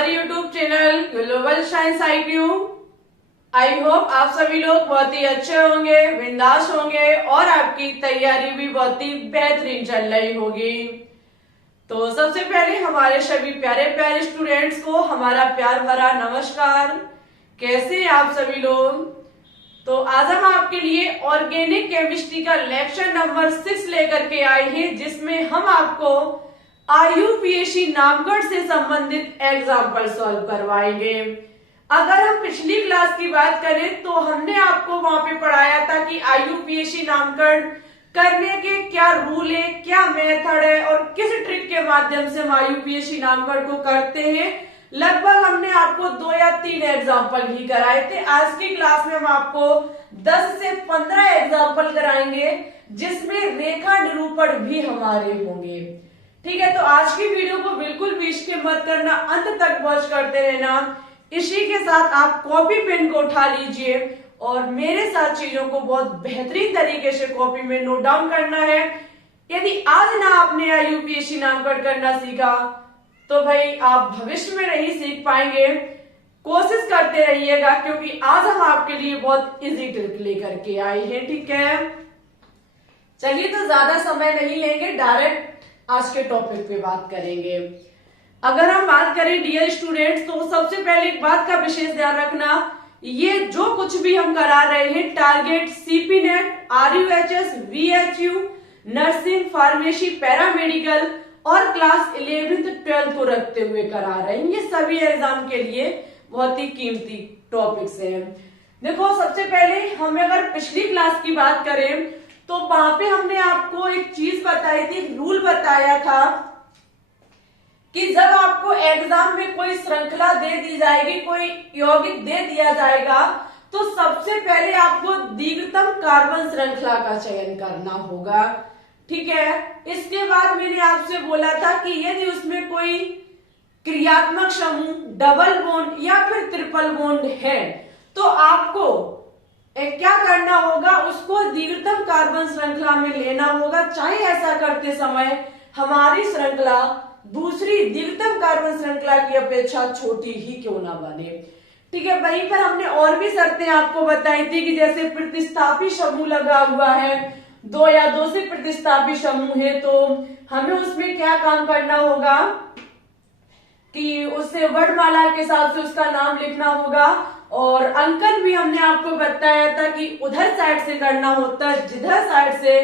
Our YouTube channel global science IQ। I hope आप सभी लोग बहुत ही अच्छे होंगे, बिंदास होंगे और आपकी तैयारी भी बहुत ही बेहतरीन चल रही होगी। तो सबसे पहले हमारे सभी प्यारे प्यारे स्टूडेंट्स को हमारा प्यार भरा नमस्कार। कैसे हैं आप सभी लोग? तो आज हम आपके लिए ऑर्गेनिक केमिस्ट्री का लेक्चर नंबर 6 लेकर के आए हैं, जिसमें हम आपको IUPAC नामगढ़ से संबंधित एग्जाम्पल सॉल्व करवाएंगे। अगर हम पिछली क्लास की बात करें तो हमने आपको वहां पे पढ़ाया था कि IUPAC नामकरण करने के क्या रूल है, क्या मेथड है और किस ट्रिक के माध्यम से हम IUPAC नामकरण को करते हैं। लगभग हमने आपको 2 या 3 एग्जाम्पल ही कराए थे। आज की क्लास में हम आपको 10 से 15 एग्जाम्पल कराएंगे, जिसमें रेखा निरूपण भी हमारे होंगे। ठीक है, तो आज की वीडियो को बिल्कुल भी स्किप मत करना, अंत तक वॉच करते रहना। इसी के साथ आप कॉपी पेन को उठा लीजिए और मेरे साथ चीजों को बहुत बेहतरीन तरीके से कॉपी में नोट डाउन करना है। यदि आज ना आपने IUPAC नामकरण करना सीखा तो भाई आप भविष्य में नहीं सीख पाएंगे। कोशिश करते रहिएगा, क्योंकि आज हम आपके लिए बहुत इजी ट्रिक लेकर के आए हैं। ठीक है, चलिए तो ज्यादा समय नहीं लेंगे, डायरेक्ट आज के टॉपिक पे बात करेंगे। अगर हम बात करें डियर स्टूडेंट्स, तो सबसे पहले एक बात का विशेष ध्यान रखना, ये जो कुछ भी हम करा रहे हैं target CP net, RUHS, VHU, nursing, pharmacy, paramedical और क्लास 11th 12th को रखते हुए करा रहे हैं। ये सभी एग्जाम के लिए बहुत ही कीमती टॉपिक्स हैं। देखो, सबसे पहले हम अगर पिछली क्लास की बात करें तो वहां पे हमने आपको एक चीज बताई थी, रूल बताया था कि जब आपको एग्जाम में कोई श्रृंखला दे दी जाएगी, कोई यौगिक दे दिया जाएगा, तो सबसे पहले आपको दीर्घतम कार्बन श्रृंखला का चयन करना होगा। ठीक है, इसके बाद मैंने आपसे बोला था कि यदि उसमें कोई क्रियात्मक समूह, डबल बॉन्ड या फिर ट्रिपल बॉन्ड है तो आपको क्या करना होगा, उसको दीर्घतम कार्बन श्रृंखला में लेना होगा, चाहे ऐसा करते समय हमारी श्रृंखला दूसरी दीर्घतम कार्बन श्रृंखला की अपेक्षा छोटी ही क्यों ना बने। ठीक है, वहीं पर हमने और भी शर्तें आपको बताई थी कि जैसे प्रतिस्थापी समूह लगा हुआ है, 2 या 2 से प्रतिस्थापी समूह है, तो हमें उसमें क्या काम करना होगा कि उससे वर्णमाला के हिसाब से उसका नाम लिखना होगा। और अंकन भी हमने आपको बताया था कि उधर साइड से करना होता है, जिधर साइड से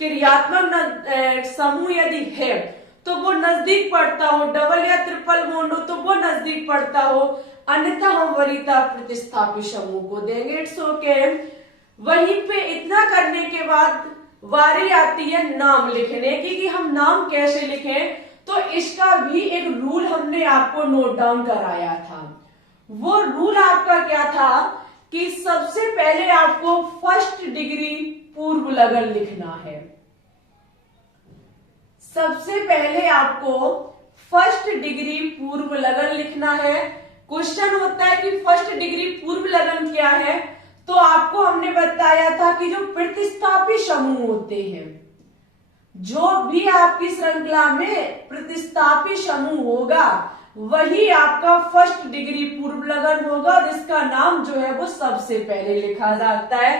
क्रियात्मक समूह यदि है तो वो नजदीक पड़ता हो, डबल या ट्रिपल बॉन्ड हो तो वो नजदीक पड़ता हो, अन्यथा हम वरीयता प्रतिस्थापी समूह को देंगे। It's okay. वहीं पे इतना करने के बाद बारी आती है नाम लिखने की कि हम नाम कैसे लिखें। तो इसका भी एक रूल हमने आपको नोट डाउन कराया था। वो रूल आपका क्या था कि सबसे पहले आपको फर्स्ट डिग्री पूर्व लगन लिखना है। सबसे पहले आपको फर्स्ट डिग्री पूर्व लगन लिखना है। क्वेश्चन होता है कि फर्स्ट डिग्री पूर्व लगन क्या है, तो आपको हमने बताया था कि जो प्रतिस्थापी समूह होते हैं, जो भी आपकी श्रृंखला में प्रतिस्थापी समूह होगा वही आपका फर्स्ट डिग्री पूर्व लगन होगा, जिसका नाम जो है वो सबसे पहले लिखा जाता है।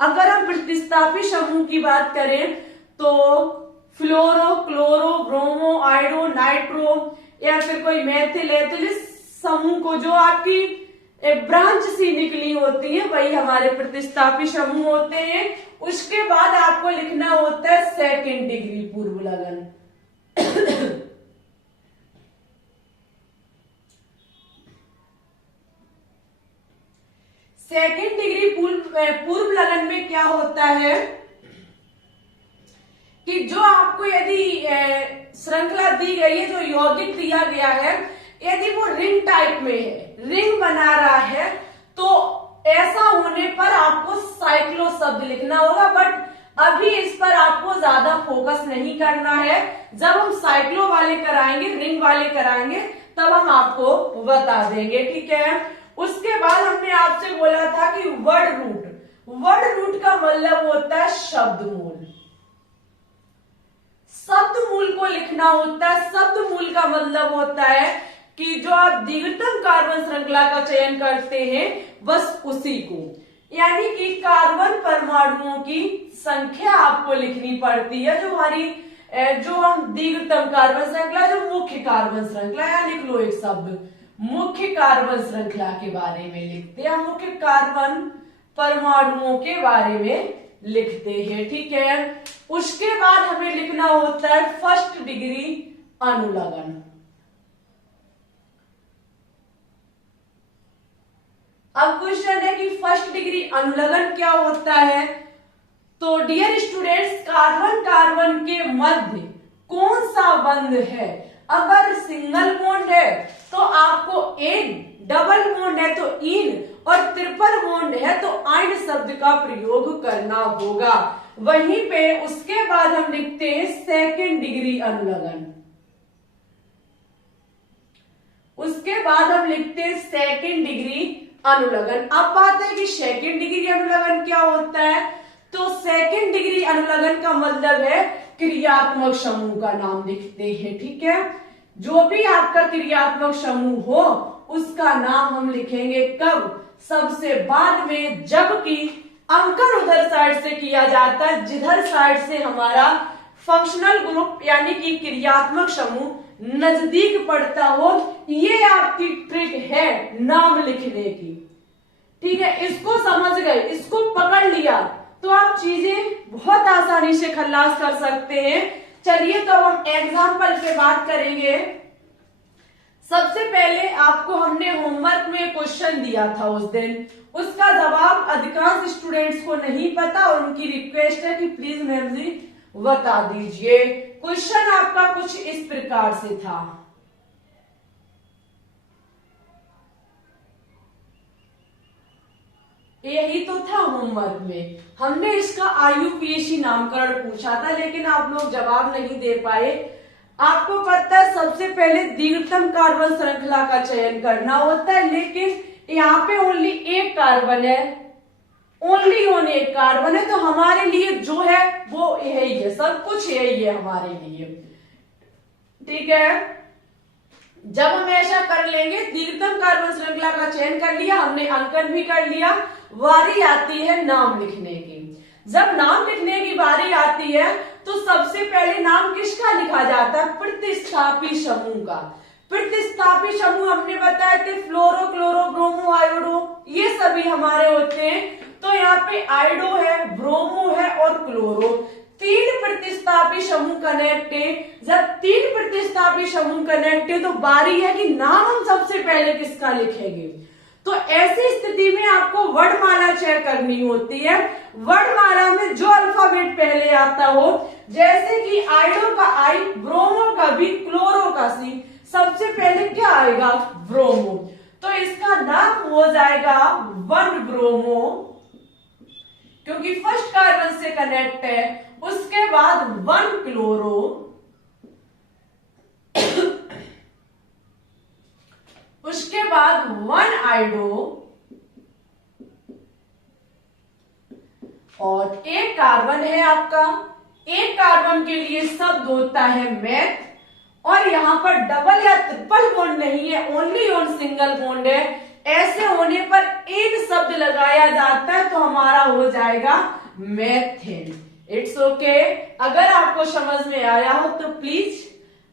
अगर हम प्रतिस्थापी समूह की बात करें तो फ्लोरो, क्लोरो, ब्रोमो, आयरो, नाइट्रो या फिर कोई मेथिल एथिल समूह को जो आपकी ब्रांच सी निकली होती है वही हमारे प्रतिस्थापी समूह होते हैं। उसके बाद आपको लिखना होता है सेकेंड डिग्री पूर्व लगन। सेकेंड डिग्री पूर्व लगन में क्या होता है कि जो आपको यदि श्रृंखला दी गई है, जो यौगिक दिया गया है, यदि वो रिंग टाइप में है, रिंग बना रहा है, तो ऐसा होने पर आपको साइक्लो शब्द लिखना होगा। बट अभी इस पर आपको ज्यादा फोकस नहीं करना है। जब हम साइक्लो वाले कराएंगे, रिंग वाले कराएंगे, तब हम आपको बता देंगे। ठीक है, उसके बाद हमने आपसे बोला था कि वर्ड रूट, वर्ड रूट का मतलब होता है शब्द मूल। शब्द मूल को लिखना होता है। शब्द मूल का मतलब होता है कि जो आप दीर्घतम कार्बन श्रृंखला का चयन करते हैं बस उसी को, यानी कि कार्बन परमाणुओं की संख्या आपको लिखनी पड़ती है। जो हम दीर्घतम कार्बन श्रृंखला, जो मुख्य कार्बन श्रृंखला, या लिख लो एक शब्द मुख्य कार्बन श्रृंखला के बारे में लिखते हैं, मुख्य कार्बन परमाणुओं के बारे में लिखते हैं, ठीक है। उसके बाद हमें लिखना होता है फर्स्ट डिग्री अनुलग्न। अब क्वेश्चन है कि फर्स्ट डिग्री अनुलग्न क्या होता है। तो डियर स्टूडेंट्स, कार्बन कार्बन के मध्य कौन सा बंध है? अगर सिंगल बॉन्ड है तो आपको एन, डबल बॉन्ड है तो इन, और ट्रिपल बॉन्ड है तो आइन शब्द का प्रयोग करना होगा। वहीं पे उसके बाद हम लिखते हैं सेकेंड डिग्री अनुलग्न। उसके बाद हम लिखते हैं सेकेंड डिग्री अनुलग्न। अब बात है कि सेकेंड डिग्री अनुलग्न क्या होता है। तो सेकेंड डिग्री अनुलग्न का मतलब है क्रियात्मक समूह का नाम लिखते हैं, ठीक है। जो भी आपका क्रियात्मक समूह हो उसका नाम हम लिखेंगे कब? सबसे बाद में, जबकि अंकन उधर साइड से किया जाता है जिधर साइड से हमारा फंक्शनल ग्रुप यानी कि क्रियात्मक समूह नजदीक पड़ता हो। ये आपकी ट्रिक है नाम लिखने की, ठीक है। इसको समझ गए, इसको पकड़ लिया तो आप चीजें बहुत आसानी से खल्लास कर सकते हैं। चलिए तो हम एग्जाम्पल पे बात करेंगे। सबसे पहले आपको हमने होमवर्क में क्वेश्चन दिया था उस दिन, उसका जवाब अधिकांश स्टूडेंट्स को नहीं पता और उनकी रिक्वेस्ट है कि प्लीज मैम जी बता दीजिए। क्वेश्चन आपका कुछ इस प्रकार से था। यही तो था होमवर्क में, हमने इसका IUPAC नामकरण पूछा था लेकिन आप लोग जवाब नहीं दे पाए। आपको पता है सबसे पहले दीर्घतम कार्बन श्रृंखला का चयन करना होता है, लेकिन यहाँ पे ओनली एक कार्बन है, ओनली एक कार्बन है, तो हमारे लिए जो है वो यही है, सब कुछ यही है हमारे लिए, ठीक है। जब हम ऐसा कर लेंगे, दीर्घतम कार्बन श्रृंखला का चयन कर लिया हमने, अंकन भी कर लिया, बारी आती है नाम लिखने की। जब नाम लिखने की बारी आती है तो सबसे पहले नाम किसका लिखा जाता है? प्रतिस्थापी समूह का। प्रतिस्थापी समूह हमने बताया थे फ्लोरो, क्लोरो, ब्रोमो, आयोडो, ये सभी हमारे होते हैं। तो यहाँ पे आयोडो है, ब्रोमो है और क्लोरो, तीन प्रतिस्थापी समूह कनेक्ट है। जब तीन प्रतिस्थापी समूह कनेक्ट है तो बारी है कि नाम हम सबसे पहले किसका लिखेंगे। तो ऐसी स्थिति में आपको वर्णमाला चयन करनी होती है। वर्णमाला में जो अल्फाबेट पहले आता हो, जैसे कि आयोडो का आई, ब्रोमो का बी, क्लोरो का सी, सबसे पहले क्या आएगा? ब्रोमो। तो इसका नाम हो जाएगा 1 ब्रोमो, क्योंकि फर्स्ट कार्बन से कनेक्ट है। उसके बाद 1 क्लोरो, उसके बाद 1 आयोडो, और एक कार्बन है आपका। एक कार्बन के लिए शब्द होता है मैथ, और यहां पर डबल या ट्रिपल बॉन्ड नहीं है, ओनली ऑन सिंगल बॉन्ड है। ऐसे होने पर इन शब्द लगाया जाता है तो हमारा हो जाएगा मेथेन। It's okay. अगर आपको समझ में आया हो तो प्लीज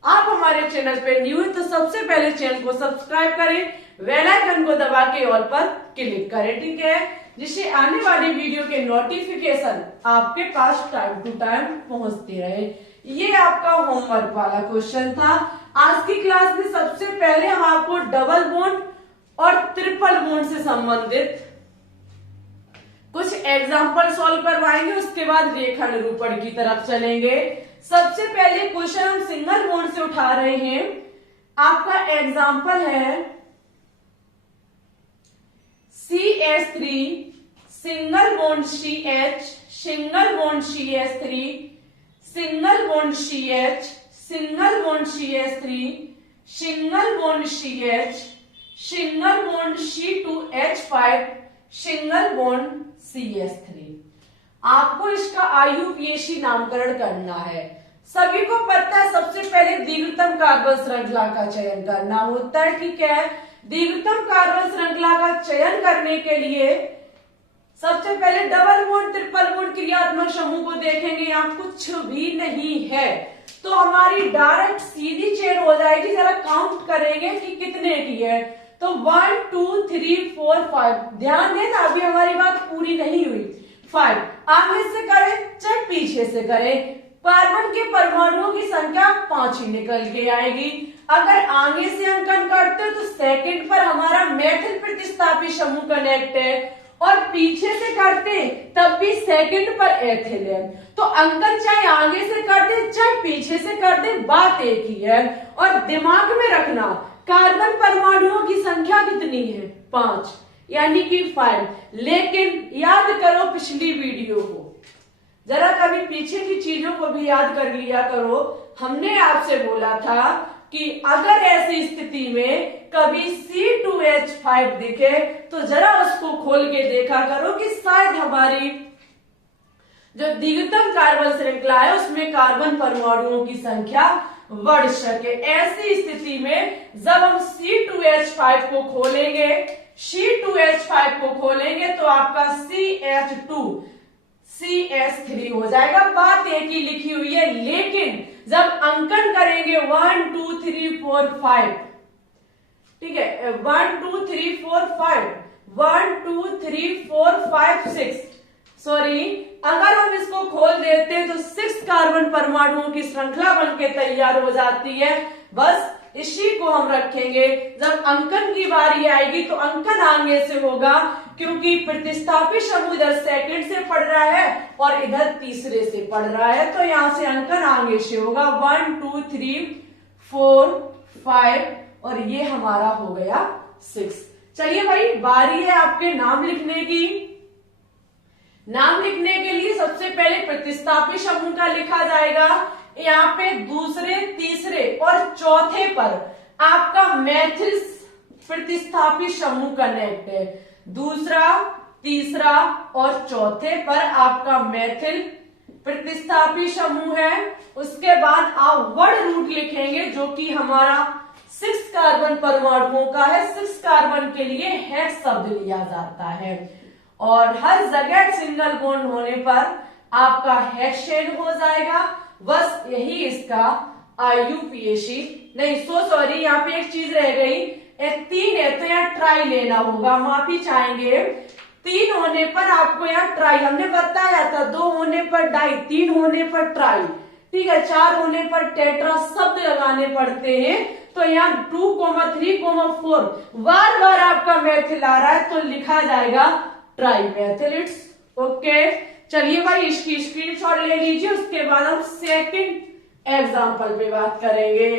आप हमारे चैनल पे न्यू है तो सबसे पहले चैनल को सब्सक्राइब करें, बेल आइकन को दबा के ऑल पर क्लिक करें, ठीक है, जिससे आने वाली वीडियो के नोटिफिकेशन आपके पास टाइम टू टाइम पहुंचते रहे। ये आपका होमवर्क वाला क्वेश्चन था। आज की क्लास में सबसे पहले हम आपको डबल बॉन्ड और ट्रिपल बॉन्ड से संबंधित कुछ एग्जाम्पल सॉल्व करवाएंगे, उसके बाद रेखा निरूपण की तरफ चलेंगे। सबसे पहले क्वेश्चन हम सिंगल बॉन्ड से उठा रहे हैं। आपका एग्जाम्पल है CH3 single bond CH, single bond CH3, single bond CH, single bond CH3, single bond CH, single bond C2H5, single bond CH3। आपको इसका IUPAC नामकरण करना है। सभी को पता है सबसे पहले दीर्घतम कार्बन श्रृंखला का चयन करना होता है, ठीक है। दीर्घतम कार्बन श्रृंखला का चयन करने के लिए सबसे पहले डबल बॉन्ड ट्रिपल बॉन्ड क्रियात्मक समूह को देखेंगे। यहाँ कुछ भी नहीं है तो हमारी डायरेक्ट सीधी चेन हो जाएगी। जरा काउंट करेंगे कि कितने की है, तो 1 2 3 4 5। ध्यान देना अभी हमारी बात पूरी नहीं हुई। 5 आगे से करें चाहे पीछे से करें, कार्बन के परमाणुओं की संख्या 5 ही निकल के आएगी। अगर आगे से अंकन करते हो तो सेकंड पर हमारा मेथिल प्रतिस्थापी समूह कनेक्ट है, और पीछे से करते तब भी सेकंड पर एथिल है। तो अंकन चाहे आगे से कर दे चाहे पीछे से कर दे, बात एक ही है। और दिमाग में रखना कार्बन परमाणुओं की संख्या कितनी है, 5, यानी कि 5। लेकिन याद करो पिछली वीडियो को, जरा कभी पीछे की चीजों को भी याद कर लिया करो। हमने आपसे बोला था कि अगर ऐसी स्थिति में कभी C2H5 दिखे तो जरा उसको खोल के देखा करो कि शायद हमारी जो दीर्घतम कार्बन श्रृंखला है उसमें कार्बन परमाणुओं की संख्या बढ़ सके। ऐसी स्थिति में जब हम C2H5 को खोलेंगे, C2H5 को खोलेंगे तो आपका CH2 CH3 हो जाएगा। बात एक ही लिखी हुई है, लेकिन जब अंकन करेंगे 1 2 3 4 5, ठीक है, 1 2 3 4 5, 1 2 3 4 5 6, सॉरी, अगर हम इसको खोल देते हैं तो 6 कार्बन परमाणुओं की श्रृंखला बनके तैयार हो जाती है। बस इसी को हम रखेंगे। जब अंकन की बारी आएगी तो अंकन आगे से होगा, क्योंकि प्रतिस्थापी समूह इधर सेकंड से पढ़ रहा है और इधर तीसरे से पढ़ रहा है, तो यहां से अंकन आगे से होगा 1 2 3 4 5 और ये हमारा हो गया 6। चलिए भाई, बारी है आपके नाम लिखने की। नाम लिखने के लिए सबसे पहले प्रतिस्थापी समूह का लिखा जाएगा। यहाँ पे दूसरे, तीसरे और चौथे पर आपका मेथिल प्रतिस्थापी समूह कनेक्ट है। दूसरा, तीसरा और चौथे पर आपका मेथिल प्रतिस्थापी समूह है। उसके बाद आप वर्ड रूट लिखेंगे जो कि हमारा 6 कार्बन परमाणुओं का है। 6 कार्बन के लिए हेक्स शब्द लिया जाता है और हर जगह सिंगल बॉन्ड होने पर आपका हेक्सेन हो जाएगा। बस यही इसका IUPAC नहीं, सॉरी, यहाँ पे एक चीज रह गई, 3 है तो यहाँ ट्राई लेना होगा, माफी चाहेंगे। 3 होने पर आपको यहाँ ट्राई, हमने बताया था 2 होने पर डाई, 3 होने पर ट्राई, ठीक है, 4 होने पर टेट्रा शब्द लगाने पड़ते हैं। तो यहाँ 2, 3, 4 बार बार आपका मेथिल आ रहा है तो लिखा जाएगा ट्राई मेथिल। It's okay. चलिए भाई, इसकी स्क्रीनशॉट ले लीजिए, उसके बाद हम सेकंड एग्जांपल पे बात करेंगे।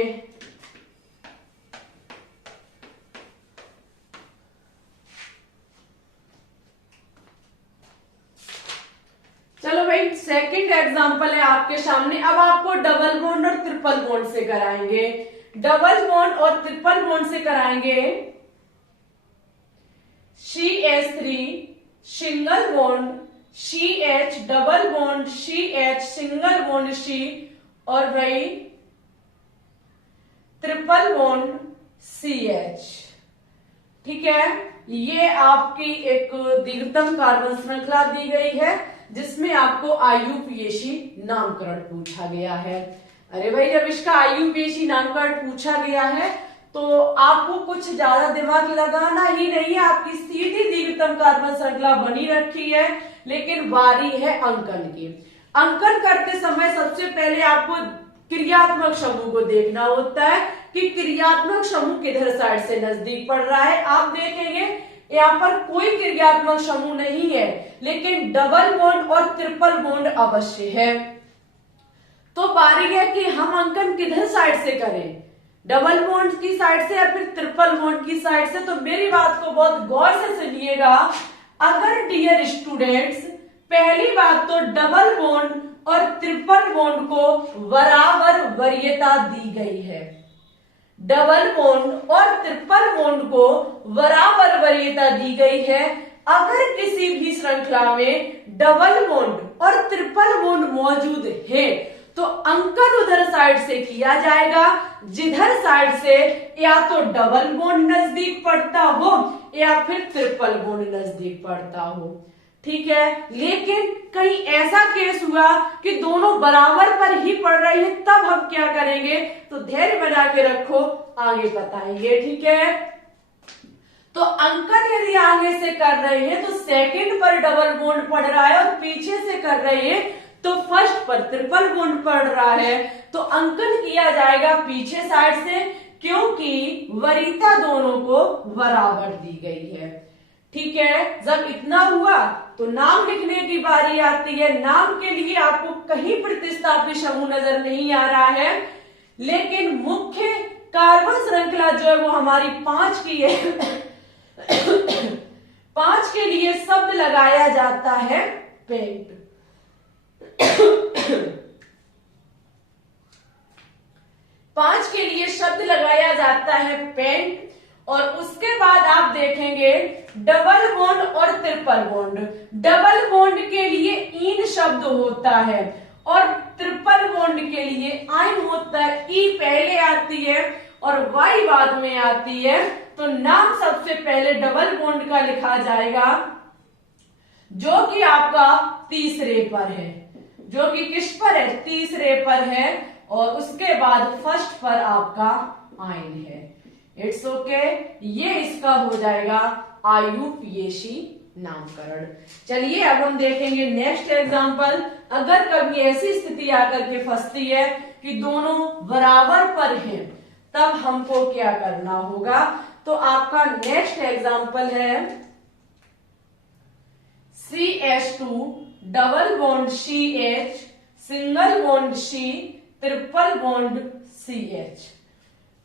चलो भाई, सेकंड एग्जांपल है आपके सामने। अब आपको डबल बॉन्ड और ट्रिपल बॉन्ड से कराएंगे। डबल बॉन्ड और ट्रिपल बॉन्ड से कराएंगे। CH3 single bond CH, double bond CH, single bond C और भाई ट्रिपल बॉन्ड CH, ठीक है। ये आपकी एक दीर्घतम कार्बन श्रृंखला दी गई है जिसमें आपको IUPAC नामकरण पूछा गया है। अरे भाई, जब इसका IUPAC नामकरण पूछा गया है तो आपको कुछ ज्यादा दिमाग लगाना ही नहीं है, आपकी सीधी दीर्घतम कार्बन श्रृंखला बनी रखी है। लेकिन बारी है अंकन की। अंकन करते समय सबसे पहले आपको क्रियात्मक समूह को देखना होता है कि क्रियात्मक समूह किधर साइड से नजदीक पड़ रहा है। आप देखेंगे यहाँ पर कोई क्रियात्मक समूह नहीं है, लेकिन डबल बॉन्ड और ट्रिपल बॉन्ड अवश्य है। तो बारी है कि हम अंकन किधर साइड से करें, डबल बॉन्ड की साइड से या फिर ट्रिपल बॉन्ड की साइड से। तो मेरी बात को बहुत गौर से सुनिएगा। अगर डियर स्टूडेंट्स, पहली बात तो डबल बॉन्ड और ट्रिपल बॉन्ड को बराबर वरीयता दी गई है। डबल बॉन्ड और ट्रिपल बॉन्ड को बराबर वरीयता दी गई है। अगर किसी भी श्रृंखला में डबल बॉन्ड और ट्रिपल बॉन्ड मौजूद है तो अंकन उधर साइड से किया जाएगा जिधर साइड से या तो डबल बॉन्ड नजदीक पड़ता हो या फिर ट्रिपल बॉन्ड नजदीक पड़ता हो। ठीक है, लेकिन कहीं ऐसा केस हुआ कि दोनों बराबर पर ही पड़ रही है, तब हम क्या करेंगे? तो धैर्य बना के रखो, आगे बताएंगे। ठीक है, तो अंकन यदि आगे से कर रहे हैं तो सेकंड पर डबल बॉन्ड पड़ रहा है, और पीछे से कर रहे हैं तो फर्स्ट पर ट्रिपल बॉन्ड पड़ रहा है। तो अंकन किया जाएगा पीछे साइड से, क्योंकि वरीयता दोनों को बराबर दी गई है। ठीक है, जब इतना हुआ तो नाम लिखने की बारी आती है। नाम के लिए आपको कहीं प्रतिस्थापी समूह नजर नहीं आ रहा है, लेकिन मुख्य कार्बन श्रृंखला जो है वो हमारी 5 की है। 5 के लिए शब्द लगाया जाता है पेंट। 5 के लिए शब्द लगाया जाता है पेंट, और उसके बाद आप देखेंगे डबल बॉन्ड और ट्रिपल बॉन्ड। डबल बॉन्ड के लिए इन शब्द होता है और ट्रिपल बॉन्ड के लिए आइन होता है। ई पहले आती है और वाई बाद में आती है। तो नाम सबसे पहले डबल बॉन्ड का लिखा जाएगा, जो कि आपका तीसरे पर है, जो कि किस पर है? तीसरे पर है, और उसके बाद फर्स्ट पर आपका आइन है। इट्स ओके, ये इसका हो जाएगा आयुपीएसी नामकरण। चलिए अब हम देखेंगे नेक्स्ट एग्जांपल। अगर कभी ऐसी स्थिति आकर के फंसती है कि दोनों बराबर पर हैं, तब हमको क्या करना होगा? तो आपका नेक्स्ट एग्जांपल है CH2 double bond CH single bond C triple bond CH।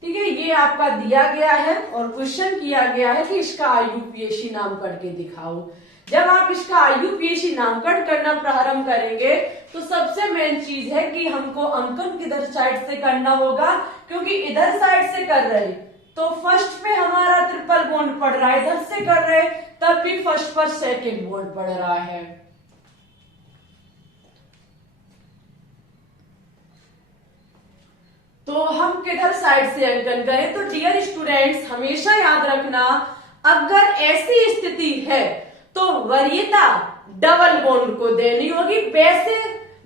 ठीक है, ये आपका दिया गया है और क्वेश्चन किया गया है कि इसका आयुपीएसी नामकरण के दिखाओ। जब आप इसका आयुपीएसी नामकरण करना प्रारंभ करेंगे तो सबसे मेन चीज है कि हमको अंकन किधर साइड से करना होगा, क्योंकि इधर साइड से कर रहे तो फर्स्ट पे हमारा ट्रिपल बॉन्ड पड़ रहा है, इधर से कर रहे तब भी फर्स्ट पर सेकंड बॉन्ड पड़ रहा है। तो हम किधर साइड से अंकन करें? तो डियर स्टूडेंट्स, हमेशा याद रखना, अगर ऐसी स्थिति है तो वरीयता डबल बॉन्ड को देनी होगी। वैसे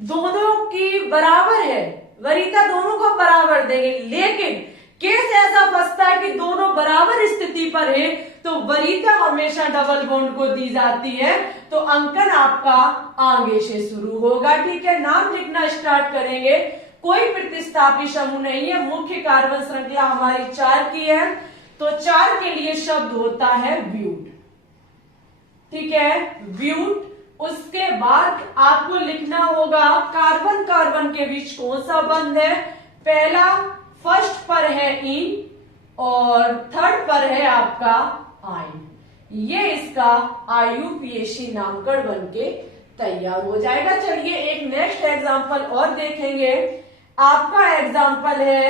दोनों की बराबर है, वरीयता दोनों को बराबर देंगे, लेकिन केस ऐसा फंसता है कि दोनों बराबर स्थिति पर है तो वरीयता हमेशा डबल बॉन्ड को दी जाती है। तो अंकन आपका आगे से शुरू होगा। ठीक है, नाम लिखना स्टार्ट करेंगे। कोई प्रतिस्थापी समूह नहीं है, मुख्य कार्बन श्रृंखला हमारी 4 की है, तो 4 के लिए शब्द होता है ब्यूट। ठीक है, ब्यूट। उसके बाद आपको लिखना होगा कार्बन कार्बन के बीच कौन सा बंध है। पहला फर्स्ट पर है इन और थर्ड पर है आपका आइन। ये इसका आयुपीएसी नामकरण बनके तैयार हो जाएगा। चलिए एक नेक्स्ट एग्जांपल और देखेंगे। आपका एग्जांपल है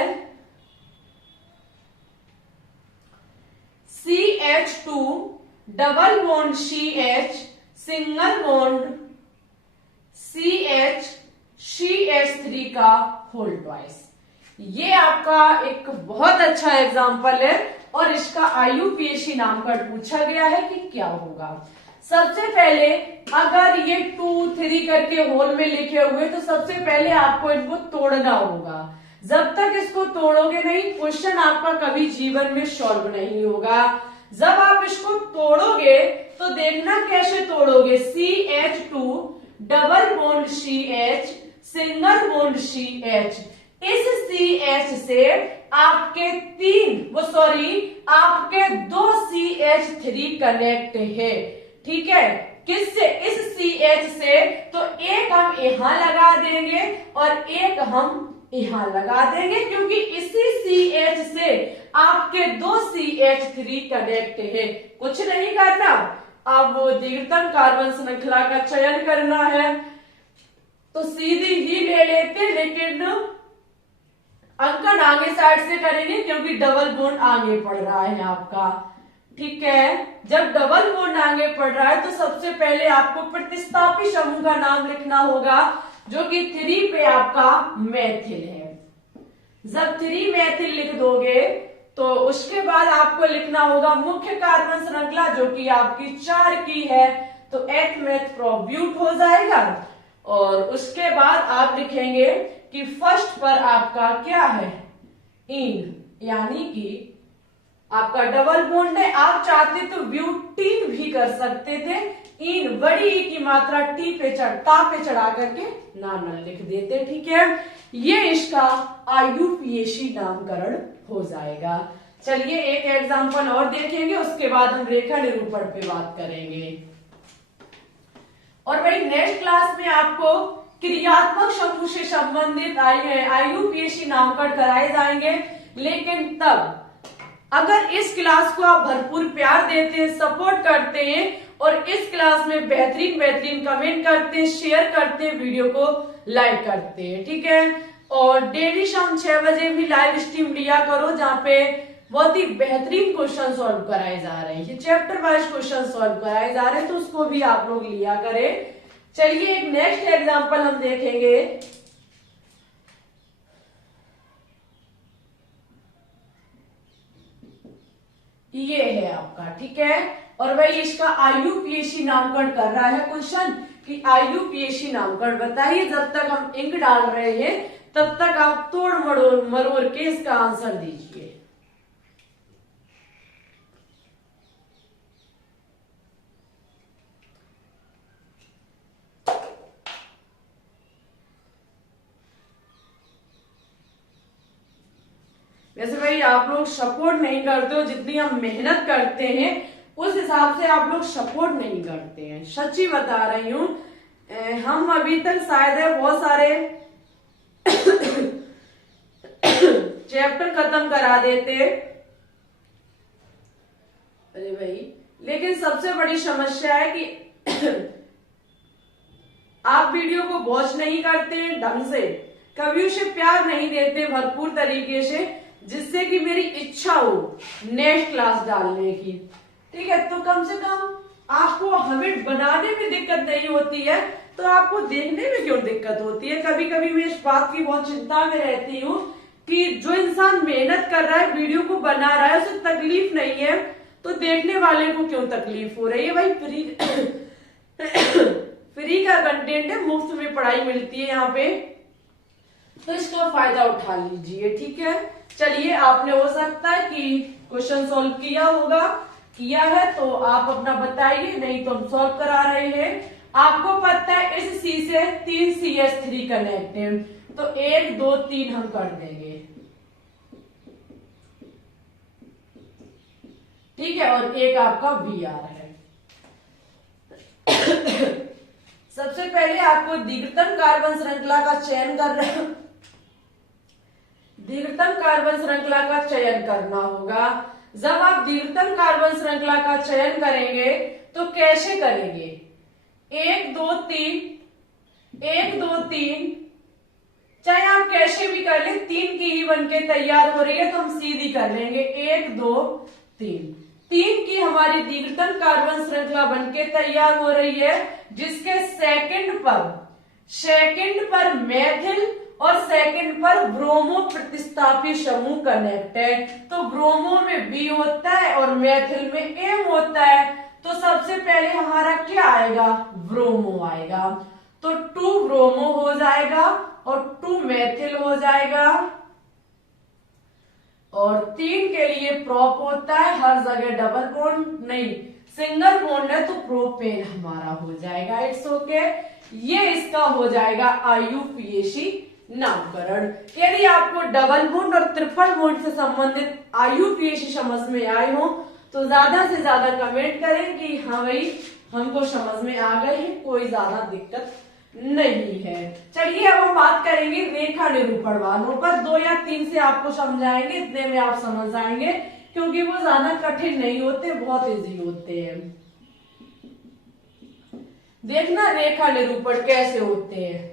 CH2 double bond CH single bond CH CH3 का होल ट्वाइस। ये आपका एक बहुत अच्छा एग्जांपल है और इसका आयुपीएसी नामकरण पूछा गया है कि क्या होगा। सबसे पहले अगर ये 2, 3 करके होल में लिखे हुए तो सबसे पहले आपको इनको तोड़ना होगा। जब तक इसको तोड़ोगे नहीं, क्वेश्चन आपका कभी जीवन में सॉल्व नहीं होगा। जब आप इसको तोड़ोगे तो देखना कैसे तोड़ोगे। CH2 double bond CH single bond CH, इस CH से आपके आपके 2 CH3 कनेक्ट है। ठीक है, किससे? इस CH से। तो एक हम यहां लगा देंगे और एक हम यहां लगा देंगे, क्योंकि इसी CH से आपके 2 CH3 कनेक्ट है। कुछ नहीं करना, अब दीर्घतम कार्बन श्रृंखला का चयन करना है तो सीधी ही ले लेते, लेकिन अंकन आगे साइड से करेंगे क्योंकि डबल बॉन्ड आगे पड़ रहा है आपका। ठीक है, जब डबल बॉन्ड आगे पड़ रहा है तो सबसे पहले आपको प्रतिस्थापी समूह का नाम लिखना होगा। जो कि 3 पे आपका मेथिल है। जब 3 मेथिल लिख दोगे तो उसके बाद आपको लिखना होगा मुख्य कार्बन श्रृंखला जो कि आपकी 4 की है, तो एथ मेथ प्रोब्यूट हो जाएगा। और उसके बाद आप लिखेंगे कि फर्स्ट पर आपका क्या है, इन, यानी कि आपका डबल बॉन्ड है। आप चाहते तो ब्यूटीन भी कर सकते थे, इन बड़ी ई की मात्रा टी पे ता पे चढ़ा करके नाम लिख देते, ठीक है। ये इसका आयुपीएसी नामकरण हो जाएगा। चलिए एक एग्जांपल और देखेंगे, उसके बाद हम रेखा निरूपण पे बात करेंगे। और भाई नेक्स्ट क्लास में आपको क्रियात्मक समूह से संबंधित आयुपीएसी नामकरण कराए जाएंगे। लेकिन तब अगर इस क्लास को आप भरपूर प्यार देते हैं, सपोर्ट करते हैं और इस क्लास में बेहतरीन बेहतरीन कमेंट करते हैं, शेयर करते हैं, वीडियो को लाइक करते हैं, ठीक है। और डेली शाम 6 बजे भी लाइव स्ट्रीम लिया करो, जहाँ पे बहुत ही बेहतरीन क्वेश्चन सॉल्व कराए जा रहे हैं, चैप्टर वाइज क्वेश्चन सॉल्व कराए जा रहे हैं, तो उसको भी आप लोग लिया करें। चलिए एक नेक्स्ट एग्जाम्पल हम देखेंगे। ये है आपका, ठीक है। और भाई इसका आयुपीएसी नामकरण कर रहा है क्वेश्चन कि आयुपीएसी नामकरण बताइए। जब तक हम इंक डाल रहे हैं तब तक आप तोड़ मरोड़ मरोड़ के इसका आंसर दीजिए। वैसे भाई आप लोग सपोर्ट नहीं करते हो, जितनी हम मेहनत करते हैं उस हिसाब से आप लोग सपोर्ट नहीं करते हैं, सच्ची बता रही हूं। हम अभी तक शायद है बहुत सारे चैप्टर खत्म करा देते, अरे भाई, लेकिन सबसे बड़ी समस्या है कि आप वीडियो को वॉच नहीं करते हैं ढंग से, कभी उसे प्यार नहीं देते भरपूर तरीके से, जिससे कि मेरी इच्छा हो नेक्स्ट क्लास डालने की, ठीक है। तो कम से कम आपको हमें बनाने में दिक्कत नहीं होती है, तो आपको देखने में क्यों दिक्कत होती है। कभी कभी मैं इस बात की बहुत चिंता में रहती हूँ कि जो इंसान मेहनत कर रहा है, वीडियो को बना रहा है, उसे तकलीफ नहीं है, तो देखने वाले को क्यों तकलीफ हो रही है। भाई फ्री का कंटेंट है, मुफ्त में पढ़ाई मिलती है यहाँ पे, तो इसका फायदा उठा लीजिए, ठीक है। चलिए आपने हो सकता है कि क्वेश्चन सॉल्व किया होगा, किया है तो आप अपना बताइए, नहीं तो हम सॉल्व करा रहे हैं। आपको पता है इस सी से 3 CH3 कनेक्ट है, तो 1 2 3 हम कर देंगे, ठीक है। और एक आपका Br है। सबसे पहले आपको दीर्घतम कार्बन श्रृंखला का चयन दीर्घतम कार्बन श्रृंखला का चयन करना होगा। जब आप दीर्घतम कार्बन श्रृंखला का चयन करेंगे तो कैसे करेंगे, 1 2 3 1 2 3, चाहे आप कैसे भी कर ले, 3 की ही बनके तैयार हो रही है तो हम सीधी कर लेंगे 1 2 3। 3 की हमारी दीर्घतम कार्बन श्रृंखला बनके तैयार हो रही है, जिसके सेकंड पर मेथिल और सेकंड पर ब्रोमो प्रतिस्थापी समूह कनेक्ट है। तो ब्रोमो में B होता है और मेथिल में M होता है, तो सबसे पहले हमारा क्या आएगा, ब्रोमो आएगा, तो 2 ब्रोमो हो जाएगा और 2 मेथिल हो जाएगा। और 3 के लिए प्रोप होता है, हर जगह डबल बॉन्ड नहीं सिंगल बॉन्ड है, तो प्रोपेन हमारा हो जाएगा। इट्स ओके, ये इसका हो जाएगा आयुपीएसी नामकरण। यदि आपको डबल बॉन्ड और ट्रिपल बॉन्ड से संबंधित आयुपीएसी समझ में आए हो तो ज्यादा से ज्यादा कमेंट करें कि हाँ भाई हमको समझ में आ गए हैं, कोई ज्यादा दिक्कत नहीं है। चलिए अब हम बात करेंगे रेखा निरूपण वालों पर। 2 या 3 से आपको समझाएंगे, इतने में आप समझ जाएंगे, क्योंकि वो ज्यादा कठिन नहीं होते, बहुत इजी होते हैं। देखना रेखा निरूपण कैसे होते हैं।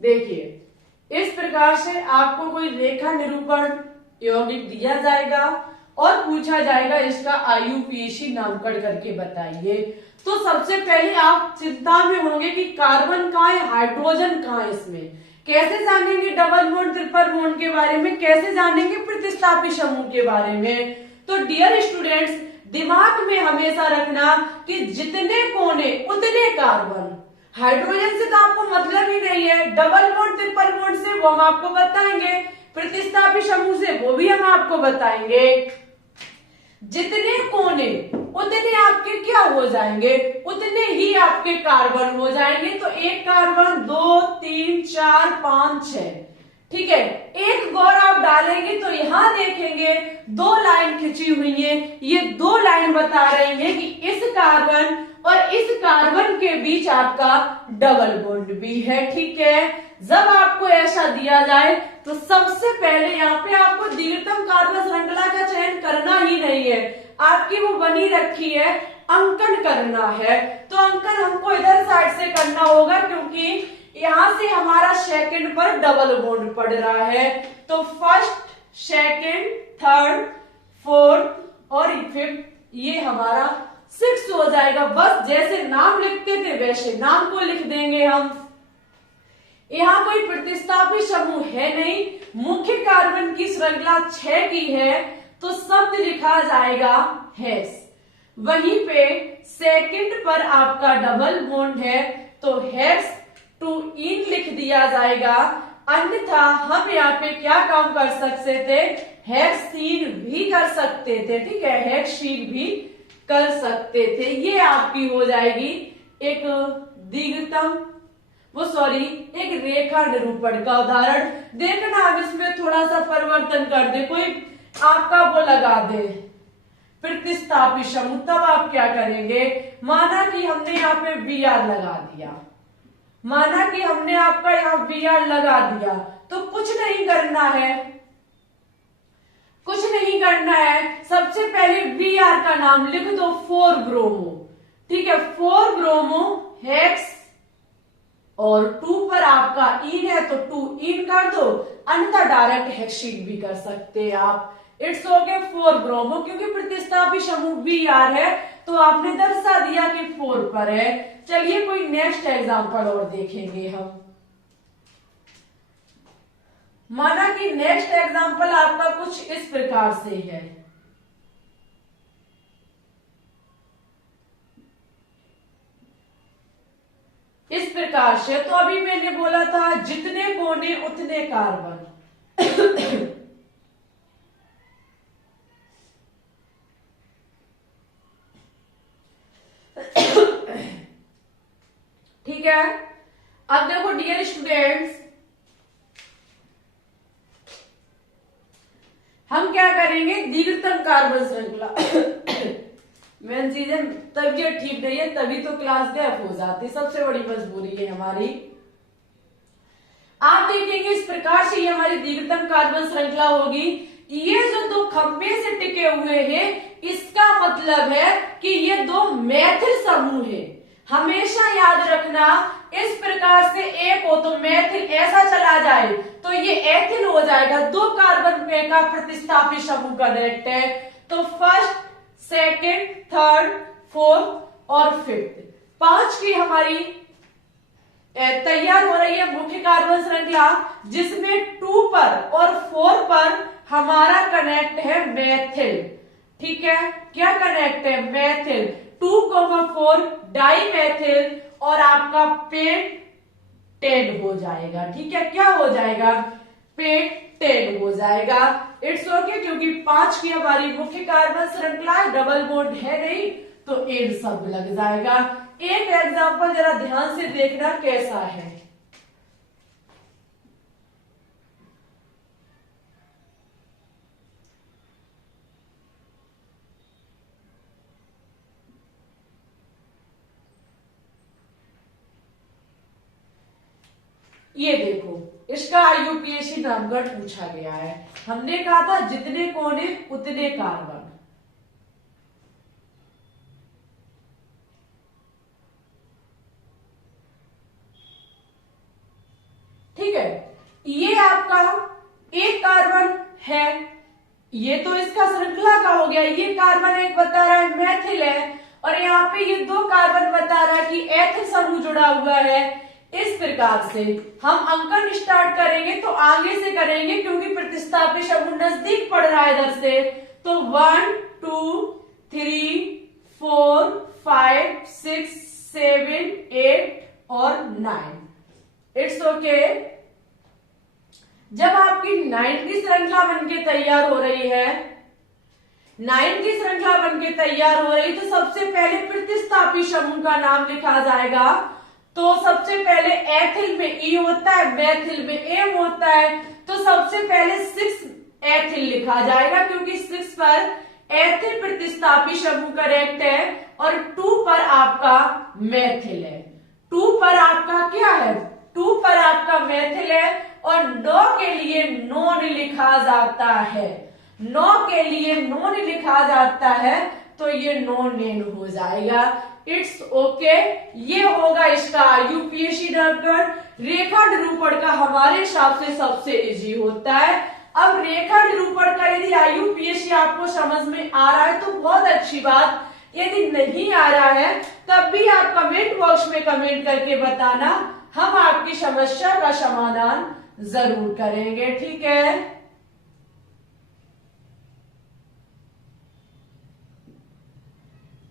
देखिए इस प्रकार से आपको कोई रेखा निरूपण यौगिक दिया जाएगा और पूछा जाएगा इसका आईयूपीएसी नामकरण करके बताइए। तो सबसे पहले आप चिंता में होंगे कि कार्बन कहाँ है, हाइड्रोजन कहाँ है, इसमें कैसे जानेंगे डबल बॉन्ड ट्रिपल बॉन्ड के बारे में, कैसे जानेंगे प्रतिस्थापी समूह के बारे में। तो डियर स्टूडेंट्स, दिमाग में हमेशा रखना कि जितने कोने उतने कार्बन। हाइड्रोजन से तो आपको मतलब ही नहीं है, डबल बॉन्ड ट्रिपल बॉन्ड से वो हम आपको बताएंगे, प्रतिस्थापी समूह से वो भी हम आपको बताएंगे। जितने कोने उतने आपके क्या हो जाएंगे, उतने ही आपके कार्बन हो जाएंगे। तो एक कार्बन, 2 3 4 5 6, ठीक है। एक गौर आप डालेंगे तो यहां देखेंगे 2 लाइन खिंची हुई है, ये 2 लाइन बता रही है कि इस कार्बन और इस कार्बन के बीच आपका डबल बॉन्ड भी है, ठीक है। जब आपको ऐसा दिया जाए तो सबसे पहले यहाँ पे आपको दीर्घतम कार्बन श्रृंखला का चयन करना ही नहीं है, आपकी वो बनी रखी है, अंकन करना है। तो अंकन हमको इधर साइड से करना होगा क्योंकि यहां से हमारा सेकंड पर डबल बॉन्ड पड़ रहा है। तो फर्स्ट, सेकंड, थर्ड, फोर्थ और फिफ्थ, ये हमारा 6 हो जाएगा। बस जैसे नाम लिखते थे वैसे नाम को लिख देंगे हम। यहाँ कोई प्रतिस्थापी समूह है नहीं, मुख्य कार्बन की श्रृंखला 6 की है, तो शब्द लिखा जाएगा हेक्स। वहीं पे सेकंड पर आपका डबल बॉन्ड है तो हेक्स टू इन लिख दिया जाएगा। अन्यथा हम यहाँ पे क्या काम कर सकते थे, हेक्सीन भी कर सकते थे, ठीक है, हेक्सीन भी कर सकते थे। ये आपकी हो जाएगी एक एक रेखा निरूपण का उदाहरण। देखना अब इसमें थोड़ा सा परिवर्तन कर दे, कोई आपका वो लगा दे प्रतिस्थापी समूह, तब आप क्या करेंगे। माना कि हमने यहाँ पे बी आर लगा दिया, माना कि हमने आपका यहाँ बी आर लगा दिया, तो कुछ नहीं करना है, कुछ नहीं करना है। सबसे पहले बी आर का नाम लिख दो 4 ब्रोमो, ठीक है, 4 ब्रोमो हेक्स, और 2 पर आपका इन है तो 2 इन कर दो, अन्यथा डायरेक्ट हेक्सीन भी कर सकते हैं आप। इट्स ओके 4 ब्रोमो, क्योंकि प्रतिस्थापी समूह बी आर है तो आपने दर्शा दिया कि 4 पर है। चलिए कोई नेक्स्ट एग्जांपल और देखेंगे हम। माना कि नेक्स्ट एग्जांपल आपका कुछ इस प्रकार से है। इस प्रकार से, तो अभी मैंने बोला था जितने कोने उतने कार्बन। ठीक है, अब देखो डियर स्टूडेंट्स, हम क्या करेंगे, दीर्घतम कार्बन श्रृंखला। मेन चीज है, तबीयत ठीक नहीं है तभी तो क्लास गैप हो जाती, सबसे बड़ी मजबूरी है हमारी। आप देखेंगे इस प्रकार से ये हमारी दीर्घतम कार्बन श्रृंखला होगी। ये जो 2 खंभे से टिके हुए हैं, इसका मतलब है कि ये 2 मैथिल समूह है। हमेशा याद रखना, इस प्रकार से एक हो तो मैथिल ऐसा चला जाए तो ये एथिल हो जाएगा। 2 कार्बन पे का प्रतिस्थापी समूह कनेक्ट है, तो फर्स्ट, सेकंड, थर्ड, फोर्थ और फिफ्थ, 5 की हमारी तैयार हो रही है मुख्य कार्बन श्रृंखला, जिसमें 2 पर और 4 पर हमारा कनेक्ट है मैथिल, ठीक है। क्या कनेक्ट है, मैथिल। 2,4 डाई मैथिल और आपका पेंटेन हो जाएगा, ठीक है। क्या हो जाएगा, पेंटेन हो जाएगा। इट्स ओके, क्योंकि 5 की हमारी मुख्य कार्बन श्रृंखला, डबल बॉन्ड है नहीं तो एन शब्द लग जाएगा। एक एग्जांपल जरा ध्यान से देखना कैसा है। ये देखो, इसका आईयूपीएसी नामकरण पूछा गया है। हमने कहा था जितने कोने उतने कार्बन, ठीक है, ये आपका एक कार्बन है, ये तो इसका श्रृंखला का हो गया, ये कार्बन एक बता रहा है मैथिल है, और यहाँ पे ये दो कार्बन बता रहा है कि एथिल समूह जुड़ा हुआ है। इस प्रकार से हम अंकन स्टार्ट करेंगे तो आगे से करेंगे क्योंकि प्रतिस्थापी समूह नजदीक पड़ रहा है इधर से। तो 1 2 3 4 5 6 7 8 और 9। It's okay. जब आपकी 9 की श्रृंखला बनके तैयार हो रही है, 9 की श्रृंखला बनके तैयार हो रही, तो सबसे पहले प्रतिस्थापी समूह का नाम लिखा जाएगा। तो सबसे पहले एथिल में ई होता है, मैथिल में एम होता है, तो सबसे पहले 6 एथिल लिखा जाएगा क्योंकि 6 पर एथिल प्रतिस्थापी समूह करेक्ट है और 2 पर आपका मैथिल है। 2 पर आपका क्या है? 2 पर आपका मैथिल है और 9 के लिए नॉन लिखा जाता है। 9 के लिए नॉन लिखा जाता है तो ये नॉन नेम हो जाएगा। It's okay. ये होगा इसका यूपीएससी डॉक्टर। रेखा निरूपण का हमारे हिसाब से सबसे इजी होता है। अब रेखा निरूपण का यदि यूपीएससी आपको समझ में आ रहा है तो बहुत अच्छी बात, यदि नहीं आ रहा है तब भी आप कमेंट बॉक्स में कमेंट करके बताना, हम आपकी समस्या का समाधान जरूर करेंगे। ठीक है,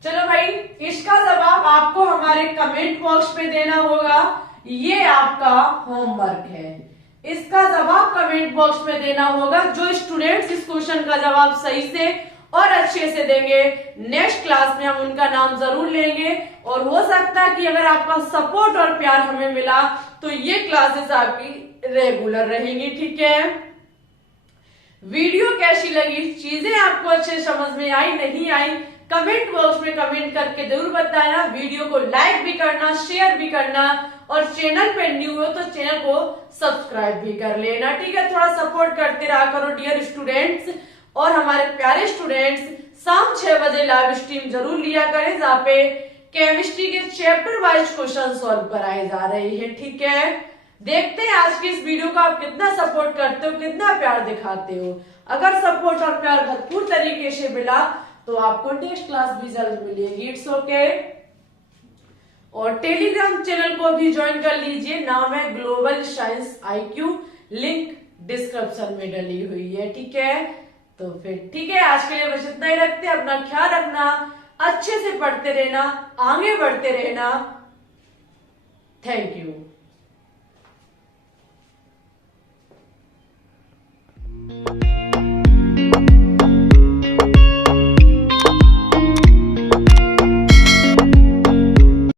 चलो भाई, इसका जवाब आपको हमारे कमेंट बॉक्स में देना होगा। ये आपका होमवर्क है, इसका जवाब कमेंट बॉक्स में देना होगा। जो स्टूडेंट्स इस क्वेश्चन का जवाब सही से और अच्छे से देंगे, नेक्स्ट क्लास में हम उनका नाम जरूर लेंगे। और हो सकता है कि अगर आपका सपोर्ट और प्यार हमें मिला तो ये क्लासेस आपकी रेगुलर रहेंगी। ठीक है, वीडियो कैसी लगी, चीजें आपको अच्छे समझ में आई नहीं आई, कमेंट बॉक्स में कमेंट करके जरूर बताना। वीडियो को लाइक भी करना, शेयर भी करना, और चैनल पे न्यू हो तो चैनल को सब्सक्राइब भी कर लेना। ठीक है, थोड़ा सपोर्ट करते रहा करो डियर स्टूडेंट्स। और हमारे प्यारे स्टूडेंट्स, शाम 6 बजे लाइव स्ट्रीम जरूर लिया करें जहाँ पे केमिस्ट्री के चैप्टर वाइज क्वेश्चन सॉल्व कराए जा रहे हैं। ठीक है, देखते हैं आज की इस वीडियो को आप कितना सपोर्ट करते हो, कितना प्यार दिखाते हो। अगर सपोर्ट और प्यार भरपूर तरीके से मिला तो आपको नेक्स्ट क्लास भी जल्द मिलेगी। It's okay. और टेलीग्राम चैनल को भी ज्वाइन कर लीजिए, नाम है global science IQ, link description में डली हुई है। ठीक है, तो फिर ठीक है, आज के लिए बस इतना ही रखते हैं। अपना ख्याल रखना, अच्छे से पढ़ते रहना, आगे बढ़ते रहना। Thank you.